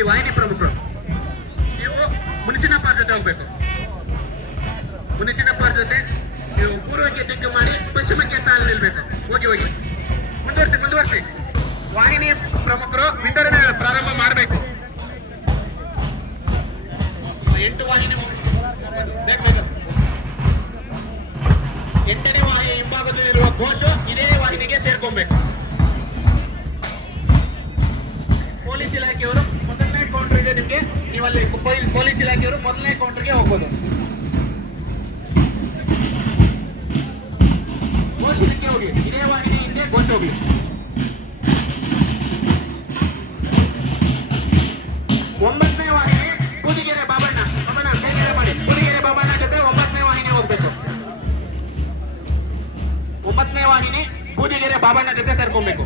ಇಲ್ಲಿ ವಾಹಿನಿ ಪ್ರಮುಖರು. ನೀವು ಮುನಿಚಿನಪ್ಪ ಜೊತೆ ಹೋಗ್ಬೇಕು. ಮುನಿಚಿನಪ್ಪ ಜೊತೆ ನೀವು ಪೂರ್ವಕ್ಕೆ ದಿಕ್ಕು ಮಾಡಿ ಪಶ್ಚಿಮಕ್ಕೆ ಸಾಲು ನಿಲ್ಬೇಕು. ಹೋಗಿ ಹೋಗಿ ಮುಂದುವರಿಸಿ. ವಾಹಿನಿ ಪ್ರಮುಖರು ವಿತರಣೆ ಪ್ರಾರಂಭ ಮಾಡಬೇಕು. 8 ವಾಹಿನಿ ಬೇಕು. 8ನೇ ವಾಹಿನಿಯ ಹಿಂಭಾಗದಲ್ಲಿರುವ ಘೋಷ ಇದೇ ವಾಹಿನಿಗೆ ಸೇರ್ಕೊಬೇಕು. ಪೊಲೀಸ್ ಇಲಾಖೆಯವರು ಮೊದಲನೇ ಕೌಂಟರ್ ಇದೆ ನಿಮ್ಗೆ. ನೀವಲ್ಲಿ ಪೊಲೀಸ್ ಇಲಾಖೆಯವರು ಮೊದಲನೇ ಕೌಂಟರ್ಗೆ ಹೋಗ್ಬೋದು. ಘೋಷಕ್ಕೆ ಹೋಗಿ, ಇದೇ ವಾಹಿನಿ ಹಿಂದೆ ಘೋಷ ಹೋಗಿ. ಒಂಬತ್ತನೇ ವಾಹಿನಿ ಬೂದಿಗೆರೆ ಬಾಬಣ್ಣ ಬೇರೆ ಮಾಡಿ. ಬೂದಿಗೆರೆ ಬಾಬಣ್ಣ ಜೊತೆ 9ನೇ ವಾಹಿನಿ ಹೋಗ್ಬೇಕು. 9ನೇ ವಾಹಿನಿ ಬೂದಿಗೆರೆ ಬಾಬಣ್ಣ ಜೊತೆ ಸೇರ್ಕೊಬೇಕು.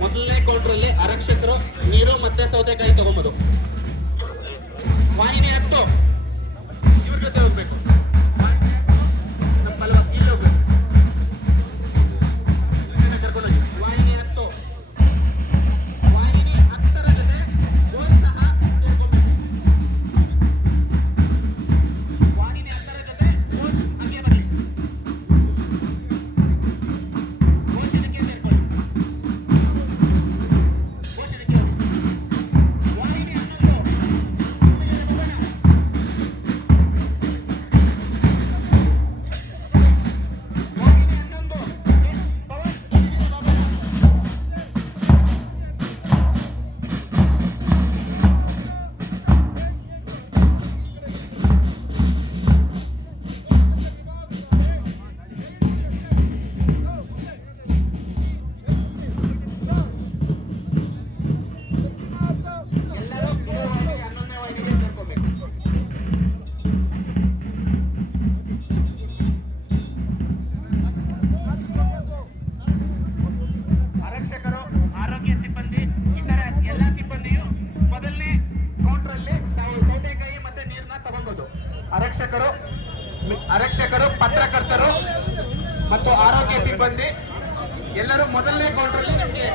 ಮೊದಲನೇ ಕೌಂಟ್ರಲ್ಲಿ ಆರಕ್ಷಕರು ನೀರು ಮತ್ತೆ ಸೌತೆಕಾಯಿ ತಗೊಂಬೋದು. ವಾಹಿನಿ 10 ಇವ್ರ ಜೊತೆ ಹೋಗ್ಬೇಕು. ಇಲ್ಲಿ ಹೋಗ್ಬೇಕು. ವಾಹಿನಿ 10 ವಾಹಿನಿ 10ರ ಜೊತೆ ಗೋಲ್ ಸಹ ಸೇರ್ಕೊಬೇಕು. ವಾಹಿನಿ 10ರ ಜೊತೆ ಗೋಲ್ ಹಂಗೆ ಬರಲಿ. ಘೋಷಣೆಗೆ ಸೇರ್ಕೊಳ್ಳಿ. ಘೋಷಣೆಗೆ ವಾಹಿನಿ 11 ಎಲ್ಲರೂ ಇದೇ ವಾಹಿನಿಗೆ 11ನೇ ವಾಹಿನಿಗೆ ಸೇರ್ಕೋಬೇಕು. ಆರಕ್ಷಕರು, ಆರೋಗ್ಯ ಸಿಬ್ಬಂದಿ, ಇತರ ಎಲ್ಲ ಸಿಬ್ಬಂದಿಯು ಮೊದಲನೇ ಕೌಂಟರಲ್ಲಿ ತಾವು ಸೌತೆಕಾಯಿ ಮತ್ತೆ ನೀರನ್ನ ತಗೊಳ್ಬಹುದು. ಆರಕ್ಷಕರು, ಪತ್ರಕರ್ತರು ಮತ್ತು ಆರೋಗ್ಯ ಸಿಬ್ಬಂದಿ ಎಲ್ಲರೂ ಮೊದಲನೇ ಕೌಂಟರಲ್ಲಿ ನಿಮಗೆ